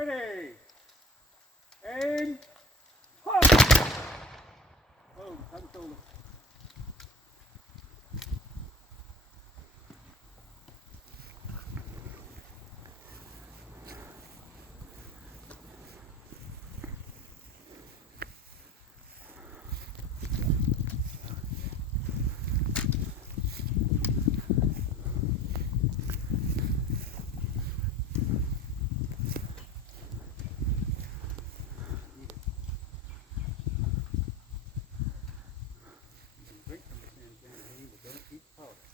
Ready. Aim. Fire. Oh, head and shoulder. Drink from the same campaign, but don't eat powder.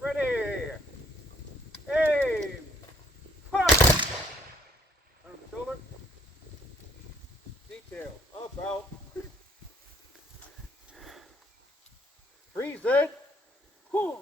Ready. Aim. Fire. Turn the shoulder. Detail. About. Freeze it. Whew.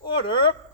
Order.